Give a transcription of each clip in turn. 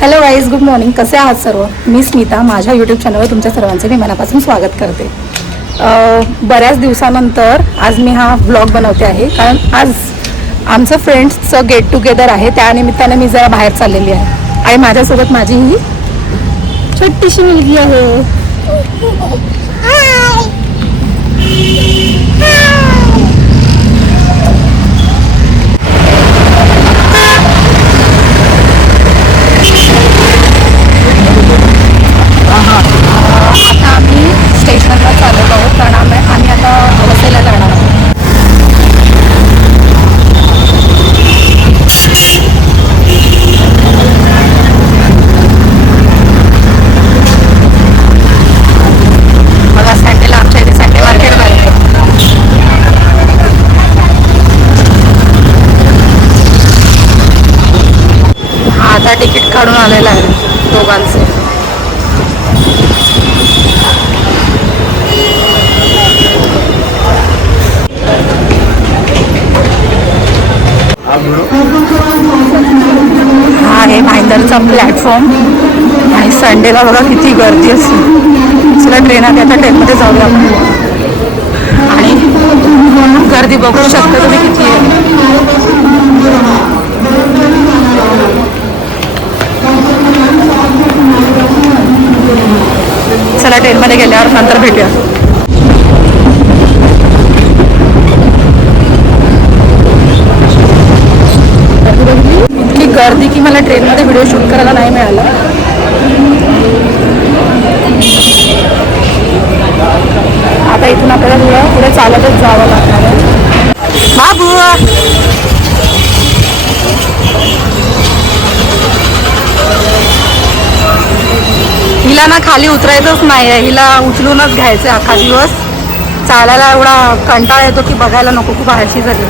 Hello guys, good morning. कसे आहात सर्व? मी स्मिता. माझ्या यूट्यूब चॅनलवर तुमच्या सर्वांचे मी मनापासून स्वागत करते. बऱ्याच दिवसानंतर आज मी हा ब्लॉग बनवते आहे, कारण आज आमचं फ्रेंड्सचं गेट टुगेदर आहे. त्यानिमित्ताने मी जरा बाहेर चाललेली आहे आणि माझ्यासोबत माझी ही छोटीशी मुलगी आहे. आता आम्ही स्टेशनला चाललेलो आहोत, कारण आम्ही आता वसईला जाणार आहोत. बघा, सँडेला आमच्या इथे सँडे मार्केट भरते. हा आता तिकीट काढून आलेला आहे दोघांचे. हा आहे भाईंदरचा प्लॅटफॉर्म आणि संडेला बघा किती गर्दी असते. चला ट्रेन आली, आता ट्रेनमध्ये जाऊया आपण. आणि गर्दी बघू शकता तुम्ही किती आहे. चला ट्रेनमध्ये गेल्यावर नंतर भेटूया. इतकी गर्दी की मला ट्रेनमध्ये व्हिडिओ शूट करायला नाही मिळाला. आता इथून आपल्याला पुढे चालतच जावं लागणार आहे. बाबू, हिला ना खाली उतरायचंच नाही आहे, हिला उचलूनच घ्यायचं अख्खा दिवस. चालायला एवढा कंटाळा येतो की बघायला नको, खूप आळशी झाली.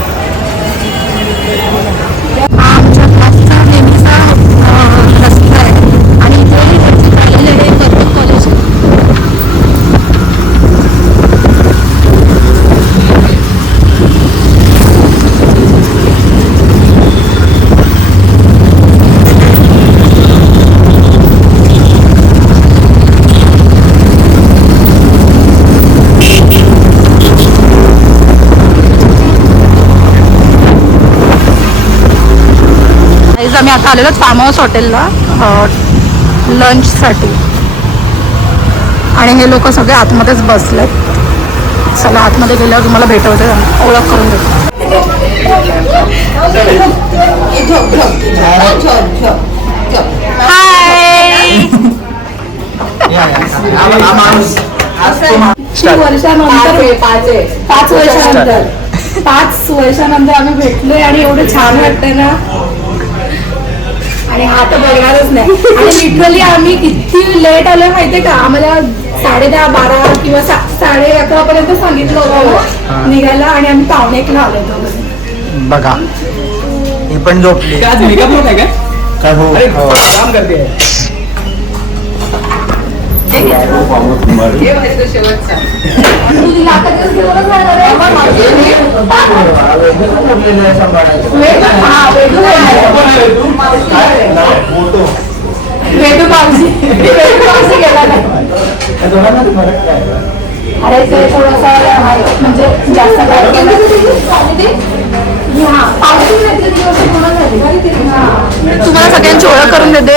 आमच्या क्लासचा नेहमीचा रस्ता आहे आणि इथे चाललेले आहे कर्पूर कॉलेज. आम्ही आता आलेलो फार्म हाऊस हॉटेलला लंचसाठी आणि हे लोक सगळे आतमध्येच बसलेत. चला आतमध्ये गेल्यावर तुम्हाला भेटवते, ओळख करून देतो. हाय. 5 वर्षानंतर आम्ही भेटलोय आणि एवढं छान वाटतंय ना. आणि हा तर बघणारच नाही. आणि लिटरली आम्ही किती लेट आलोय माहितीये का? आम्हाला 10:30, 12 किंवा 11:30 पर्यंत सांगितलं होतं निघायला आणि आम्ही 11:45 आलो. बघा, ही पण झोपली. आज मेकअप होत आहे काय? हो, काम करते. अरे ते थोडासा म्हणजे जास्त तुम्हाला सगळ्यांची ओळख करून देते.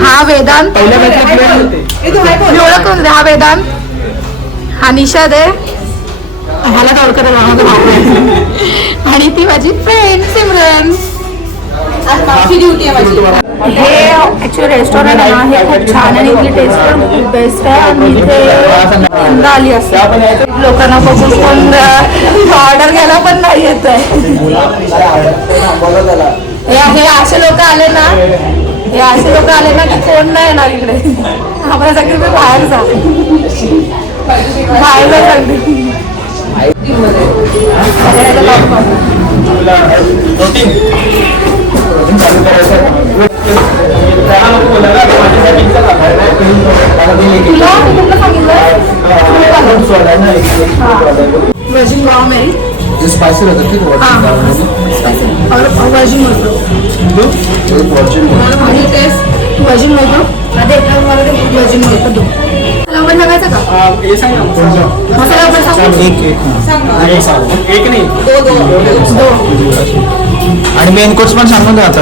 हा वेदांत, मी ओळख करून देते. हा वेदांत, हा निषाद आहे, ह्याला तर ओळखत आणि ती माझी फ्रेंड सिमरन. हे ॲक्च्युअली रेस्टॉरंट आहे ना, हे खूप छान आणि इथली टेस्ट पण खूप बेस्ट आहे. आणि इथे आली असते लोकांना बघून कोण ऑर्डर घ्यायला पण नाही येत आहे. हे असे लोक आले ना, की कोण नाही येणार इकडे. आम्हाला सगळी बाहेर जा सगळी. वर्जिन वाव मेरी जो स्पाइसी रहता है तो स्पाइसी और virgin virgin taste virgin mojito virgin mojito दो लवकर सांगायचं का ये सांग ना मसाला लवकर सांगू एक नाही दो आणि मेन कोर्स पण सांगून द्या आता.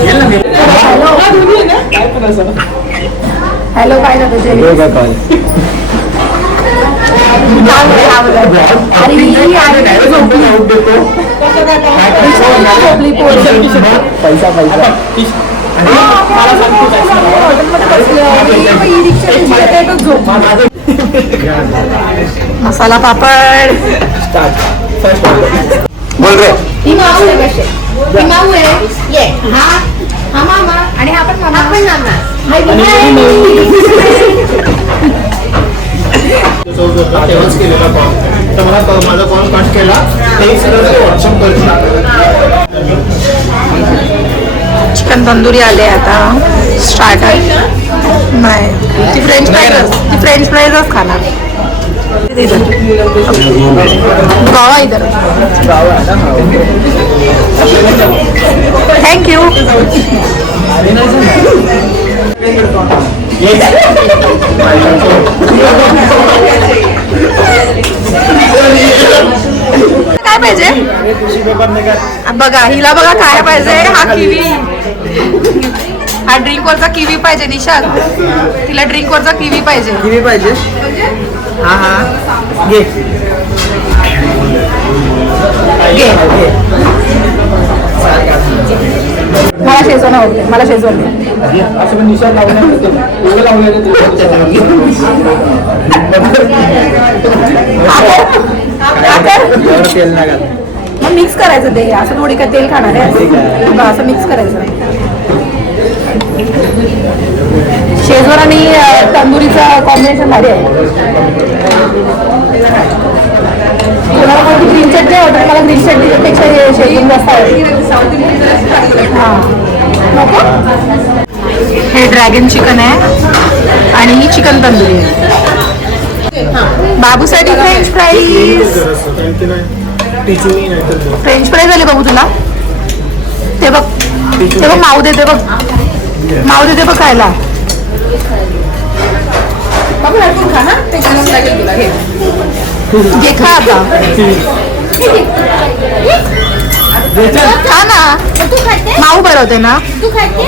येईल ना काय पण असं हॅलो काय करतो जेवण अरे ही आहे झोपली पोरगी. पैसा मला सांग तू मसाला पापड बोल रे. ही माऊ आहे कसे ही माऊ आहे ये हा मामा आणि हा पण मामा पण मामा तेव्हाच केलेला कॉल तर मला माझा कॉल कट केला तेही सगळं व्हॉट्सअप करतो. चिकन तंदुरी आले आता स्टार्टर नाही ती फ्रेंच फ्राईजच खाणार गावा इधर थँक्यू काय पाहिजे बघा हिला बघा काय पाहिजे हा किवी हा ड्रिंक वरचा किवी पाहिजे निशाल तिला ड्रिंक वरचा किवी पाहिजे किती पाहिजे. हा हा घे घे मला शेजवान आवडते मला शेजवान दे. असं पण निशाण लावलं लावलेलं तेल नाही घाल. मग मिक्स करायचं ते असं थोडी काय तेल खाणार आहे असं मिक्स करायचं शेजवान आणि तंदुरीचं कॉम्बिनेशन भारी आहे. कोणाला कोणती ग्रीन चटणी आवडते मला ग्रीन चटणीपेक्षा शेजवान जास्त आवडते. हां नको हे ड्रॅगन चिकन आहे आणि ही चिकन तंदुरी आहे. बाबूसाठी फ्रेंच फ्राईज फ्रेंच फ्राईज आले बाबू तुला ते बघ माऊ देते बघ माऊ देते बघ खायला बाबू खा ना ते गरम लागेल तुला घे खा आता खा ना माऊ बनवते ना तू खाते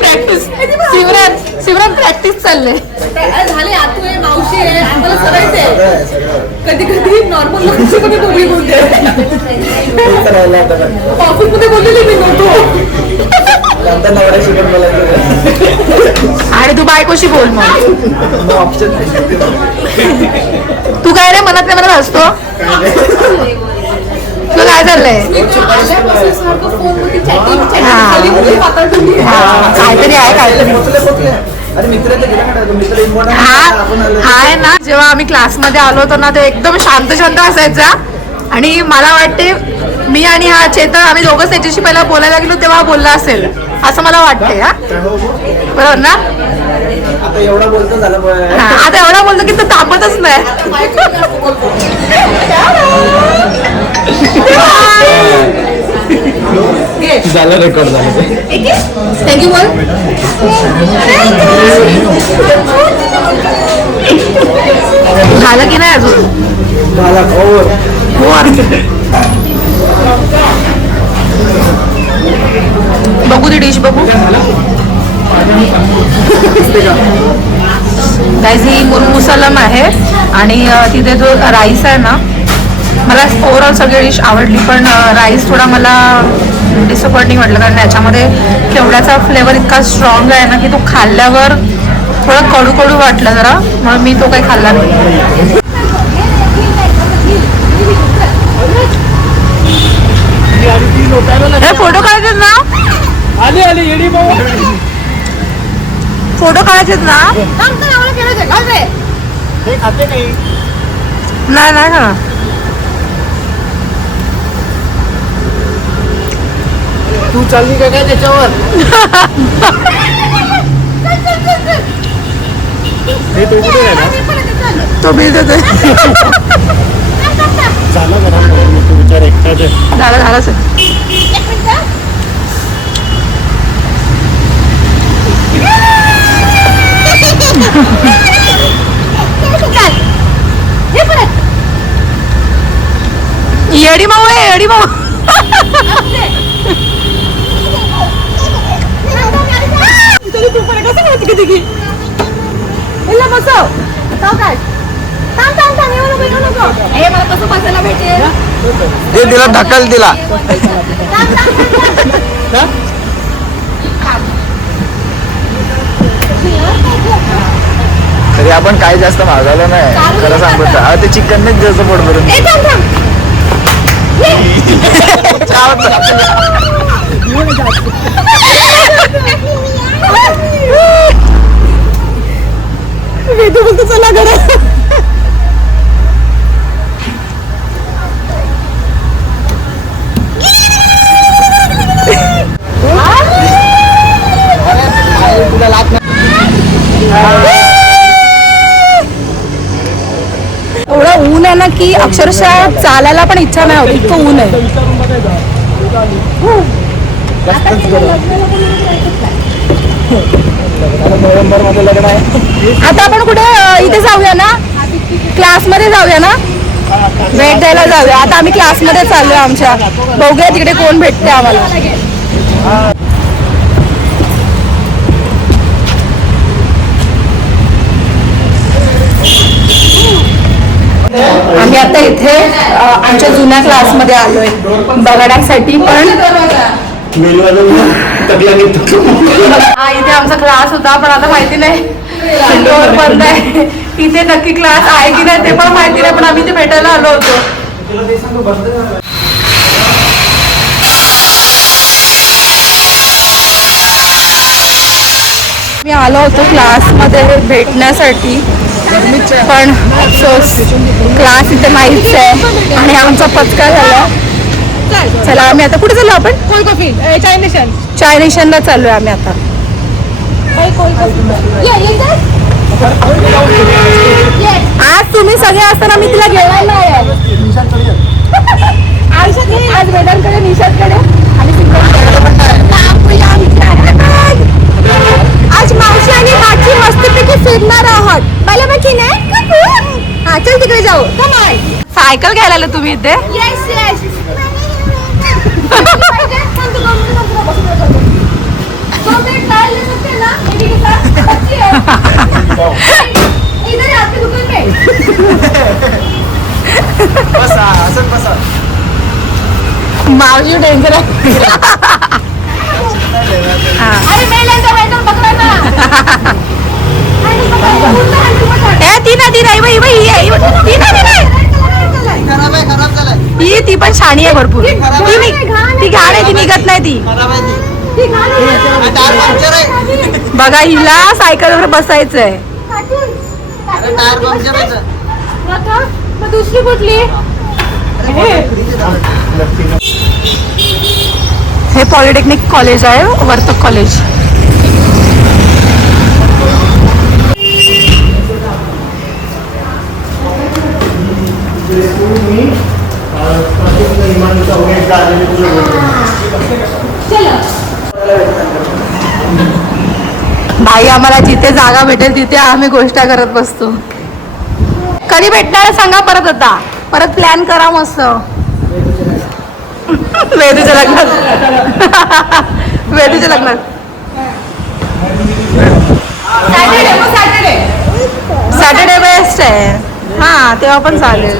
प्रॅक्टिस सिमरन प्रॅक्टिस चालले झाले आतू आहे मावशी आहे आम्हाला सगळेच आहे कधी कधी नॉर्मल मध्ये बोलली बोलते ऑफिस मध्ये बोललेली मी नव्हतो आणि तू बायकोशी बोल मग तू काय रे मनातल्या मनात असतो तुला काय चाललंय काहीतरी आहे काहीतरी हा आहे ना जेव्हा आम्ही क्लासमध्ये आलो होतो ना ते एकदम शांत शांत असायचा आणि मला वाटते मी आणि हा चेतन आम्ही दोघंच त्याच्याशी पहिला बोलायला गेलो तेव्हा बोलला असेल असं मला वाटतंय. हा बरोबर ना आता एवढा बोलतो झालं. आता एवढा बोलतो की तो थांबतच नाही. झालं रेकॉर्ड झालं थँक्यू बोल झालं की नाही अजून झाला ओव्हर. बघू ती डिश बघू गाईज ही मुसलम आहे आणि तिथे जो राईस आहे ना मला ओव्हरऑल सगळी डिश आवडली पण राईस थोडा मला डिसअपॉइंटिंग वाटलं कारण याच्यामध्ये केवड्याचा फ्लेवर इतका स्ट्रॉंग आहे ना की तो खाल्ल्यावर थोडं कडू कडू वाटलं जरा म्हणून मी तो काही खाल्ला नाही. हे फोटो काढायचे ना आली आली येडी भाऊ फोटो काढायचे ना हे खाते काही नाही नाही ना तू चालली का काय त्याच्यावर हे तो कुठे आहे ना तो बिल देतोय झाला जरा तू विचार एकटाच आहे. झालं सर. येडी माऊ आहे येडी माऊ. मला कसं बसायला भेटेल. ते तिला ढकल दिला. तरी आपण काही जास्त मागवलं नाही खरं सांगतो. ते चिकननेच जास्त पोट भरून. वेदू बोलतो चला घरात. एवढं ऊन आहे ना की अक्षरशः चालायला पण इच्छा नाही होती, इतकं ऊन आहे. आता आपण कुठे इथे जाऊया ना, क्लासमध्ये जाऊया ना, भेट द्यायला जाऊया. आता आम्ही क्लासमध्ये चाललोय आमच्या. बघूया तिकडे कोण भेटते आम्हाला. आम्ही आता इथे आमच्या जुन्या क्लासमध्ये आलोय बघण्यासाठी. पण इथे आमचा क्लास होता पण आता माहिती नाही डोर बंद आहे. इथे नक्की क्लास आहे की नाही ते पण माहिती नाही, पण आम्ही इथे भेटायला आलो होतो. मी आलो होतो क्लासमध्ये भेटण्यासाठी, पण अफसोस क्लास इथे नाहीच आहे आणि आमचा पचका झाला. चला आम्ही आता कुठे चाललो आपण? कोल्ड कॉफी चायनेशनला चाललोय आम्ही आता. आज तुम्ही सगळे असताना मी तिला घेवायला आहे. आज वेदांकडे, निशादकडे आणि आज मावशी आणि काकी मस्तपैकी फिरणार आहोत. मला माहिती नाही. हा चल तिकडे जाऊ. सायकल घ्यायला आलो तुम्ही इथे? मावशी डेंजर आहे. ती पण शाणी आहे भरपूर. ती घाण आहे, ती निघत नाही ती. बघा हिला सायकलवर बसायचंय. दुसरी कुठली? हे पॉलिटेक्निक कॉलेज आहे, वर्तक कॉलेज. भाई आम्हाला जिथे जागा भेटेल तिथे आम्ही गोष्टी करत बसतो. कधी भेटणार सांगा परत. आता परत प्लॅन करा मस्त. वेदूच्या लग्नात. वेदूच्या लग्नात सॅटर्डे बेस्ट आहे. हा तेव्हा पण चालेल.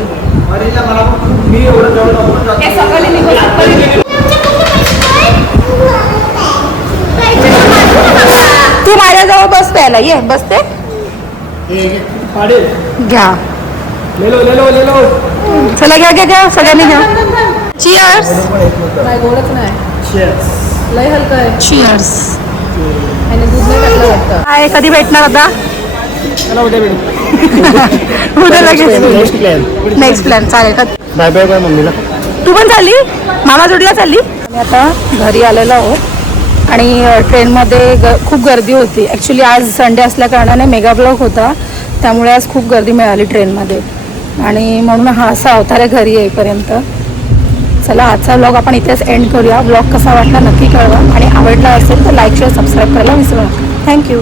तू माझ्याजवळ बस प्यायला ये. बसते घ्या. चला घ्या घ्या घ्या सगळ्यांनी घ्या. चिअर्स. चिअर्स. काय कधी भेटणार आता? उद्या लगेच नेक्स्ट प्लॅन. चालेल का? बाय बाय बाय मम्मीला. तू पण चालली? मामा जोडीला चालली? मी आता घरी आलेलो आहोत आणि ट्रेनमध्ये खूप गर्दी होती. ॲक्च्युली आज संडे असल्या कारणाने मेगा ब्लॉक होता, त्यामुळे आज खूप गर्दी मिळाली ट्रेनमध्ये. आणि म्हणून हा असा अवतार आहे घरी येईपर्यंत. चला आजचा व्लॉग आपण इथेच एंड करूया. व्लॉग कसा वाटला नक्की कळवा आणि आवडला असेल तर लाईक शेअर सबस्क्राईब करायला विसरू नका. थँक्यू.